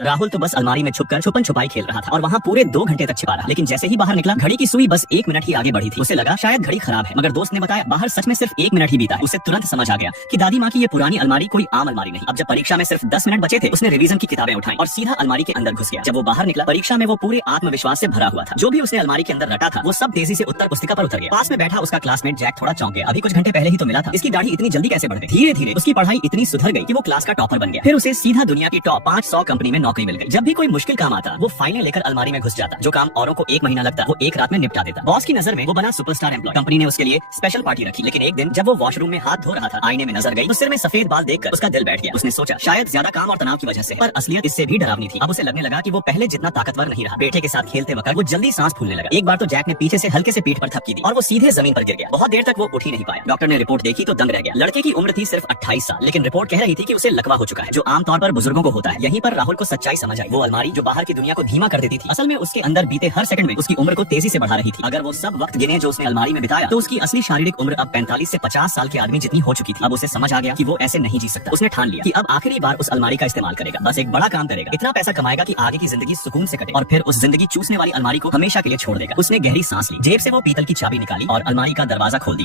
राहुल तो बस अलमारी में छुपकर छुपन छुपाई खेल रहा था और वहाँ पूरे 2 घंटे तक छिपा रहा। लेकिन जैसे ही बाहर निकला घड़ी की सुई बस 1 मिनट ही आगे बढ़ी थी। उसे लगा शायद घड़ी खराब है, मगर दोस्त ने बताया बाहर सच में सिर्फ 1 मिनट ही बीता है। उसे तुरंत समझ आ गया कि दादी माँ की ये पुरानी अलमारी कोई आम अलमारी नहीं। अब जब परीक्षा में सिर्फ 10 मिनट बचे थे, उसने रिवीजन की किताबें उठाई और सीधा अलमारी के अंदर घुस गया। जब वो बाहर निकला परीक्षा में वो पूरे आत्मविश्वास से भरा हुआ था। जो भी उसने अलमारी के अंदर रटा था वो सब तेजी से उत्तर पुस्तिका पर उतर गया। पास में बैठा उसका क्लासमेट जैक थोड़ा चौंक गया। अभी कुछ घंटे पहले ही तो मिला था, इसकी दाढ़ी इतनी जल्दी कैसे बढ़ गई। धीरे धीरे उसकी पढ़ाई इतनी सुधर गई कि वो क्लास का टॉपर बन गया। फिर उसे सीधा दुनिया की टॉप 500 कंपनी में नौकरी मिल गई। जब भी कोई मुश्किल काम आता वो फाइलें लेकर अलमारी में घुस जाता। जो काम औरों को 1 महीना लगता वो 1 रात में निपटा देता। बॉस की नजर में वो बना सुपरस्टार एम्प्लॉय। कंपनी ने उसके लिए स्पेशल पार्टी रखी। लेकिन एक दिन जब वो वॉशरूम में हाथ धो रहा था, आईने में नजर गई तो सिर में सफेद बाल देखकर उसका दिल बैठ गया। उसने सोचा शायद ज्यादा काम और तनाव की वजह से, पर असलियत इससे भी डरावनी थी। अब उसे लगने लगा कि वो पहले जितना ताकतवर नहीं रहा। बेटे के साथ खेलते वक्त वो जल्दी सांस फूलने लगा। एक बार तो जैक ने पीछे से हल्के से पीठ पर थपकी दी और वो सीधे जमीन पर गिर गया। बहुत देर तक वो उठ ही नहीं पाया। डॉक्टर ने रिपोर्ट देखी तो दंग रह गया। लड़के की उम्र थी सिर्फ 28 साल, लेकिन रिपोर्ट कह रही थी कि उसे लकवा हो चुका है, जो आमतौर पर बुजुर्गों को होता है। यहीं पर राहुल को सच्चाई समझ आई। वो अलमारी जो बाहर की दुनिया को धीमा कर देती थी, असल में उसके अंदर बीते हर सेकंड में उसकी उम्र को तेजी से बढ़ा रही थी। अगर वो सब वक्त गिने जो उसने अलमारी में बिताया तो उसकी असली शारीरिक उम्र अब 45 से 50 साल के आदमी जितनी हो चुकी थी। अब उसे समझ आ गया कि वो ऐसे नहीं जी सकता। उसने ठान लिया कि अब आखिरी बार उस अलमारी का इस्तेमाल करेगा। बस एक बड़ा काम करेगा, इतना पैसा कमाएगा कि आगे की जिंदगी सुकून से कटे और फिर उस जिंदगी चूसने वाली अलमारी को हमेशा के लिए छोड़ देगा। उसने गहरी सांस ली, जेब से वो पीतल की चाबी निकाली और अलमारी का दरवाजा खोल दिया।